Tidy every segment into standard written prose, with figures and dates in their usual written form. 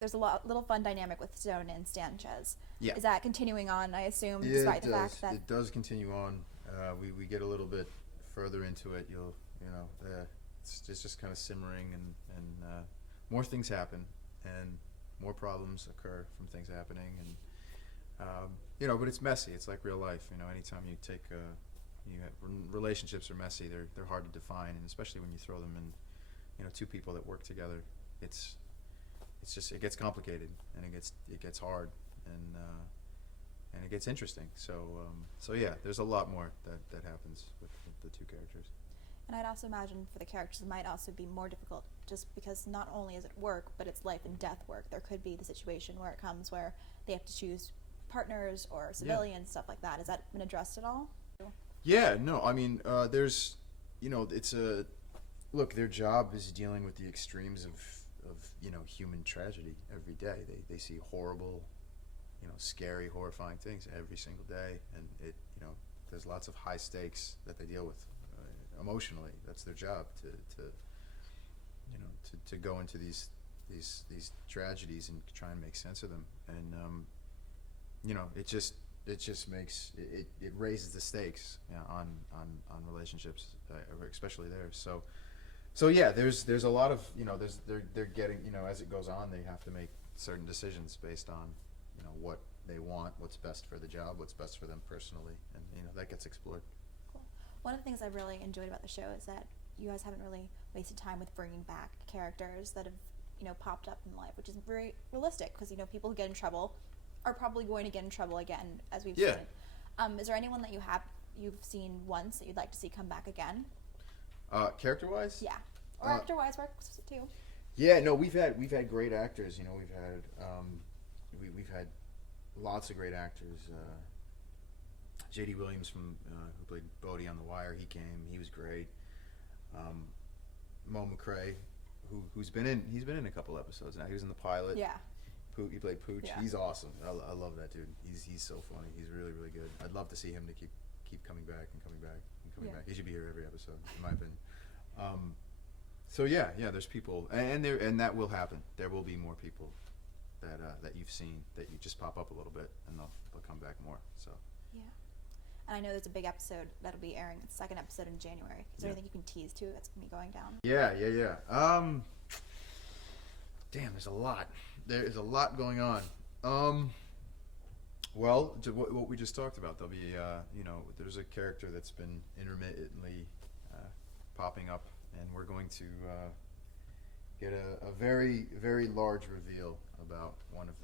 There's a little fun dynamic with Stone and Sanchez. Yeah. Is that continuing on, I assume, Yeah, despite it the fact does. that... It does continue on. We get a little bit further into it. It's just kind of simmering, and more things happen, and more problems occur from things happening, and but it's messy. It's like real life. Anytime you take relationships are messy. They're hard to define, and especially when you throw them in, two people that work together. It's just it gets complicated, and it gets hard, and it gets interesting. So yeah, there's a lot more that happens with the two characters. And I'd also imagine for the characters it might also be more difficult just because not only is it work, but it's life and death work. There could be the situation where it comes where they have to choose partners or civilians, stuff like that. Has that been addressed at all? Yeah, no, I mean, there's, it's a, look, their job is dealing with the extremes of human tragedy every day. They see horrible, scary, horrifying things every single day, and there's lots of high stakes that they deal with emotionally. That's their job to go into these tragedies and try and make sense of them, and it just makes it raises the stakes on relationships, especially theirs. So yeah, there's a lot of they're getting as it goes on, they have to make certain decisions based on what they want, what's best for the job, what's best for them personally, and that gets explored. Cool. One of the things I really enjoyed about the show is that you guys haven't really wasted time with bringing back characters that have popped up in life, which is very realistic because people who get in trouble are probably going to get in trouble again, as we've seen. Is there anyone that you've seen once that you'd like to see come back again? Character-wise? Yeah, or actor-wise works too. Yeah, no, we've had great actors. We've had lots of great actors. J.D. Williams who played Bodie on The Wire, he came. He was great. Mo McRae, he's been in a couple episodes now. He was in the pilot. Yeah. He played Pooch. Yeah. He's awesome. I love that dude. He's so funny. He's really, really good. I'd love to see him to keep coming back and coming back and coming back. He should be here every episode, in my opinion. So yeah, there's people, and that will happen. There will be more people that you've seen that you just pop up a little bit, and they'll come back more. So. Yeah. And I know there's a big episode that'll be airing, the second episode in January. Is there anything you can tease to that's going to be going down? Yeah. Damn, there's a lot. There is a lot going on. Well, what we just talked about, there'll be, there's a character that's been intermittently popping up, and we're going to get a very, very large reveal about one of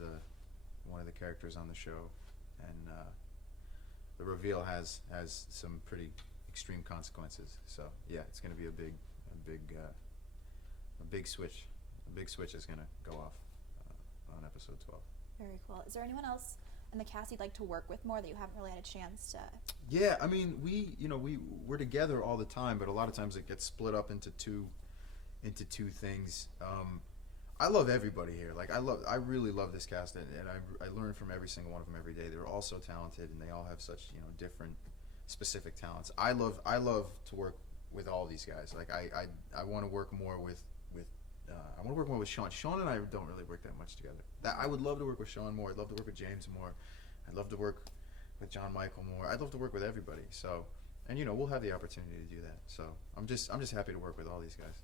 the characters on the show, and the reveal has some pretty extreme consequences. So yeah, it's going to be a big switch. A big switch is going to go off on episode 12. Very cool. Is there anyone else in the cast you'd like to work with more that you haven't really had a chance to? Yeah, I mean, we're together all the time, but a lot of times it gets split up into two things. I love everybody here. Like I really love this cast, and I learn from every single one of them every day. They're all so talented, and they all have such different specific talents. I love to work with all these guys. Like I want to work more with I want to work more with Sean. Sean and I don't really work that much together. I would love to work with Sean more. I'd love to work with James more. I'd love to work with John Michael more. I'd love to work with everybody. So, and we'll have the opportunity to do that. So I'm just happy to work with all these guys.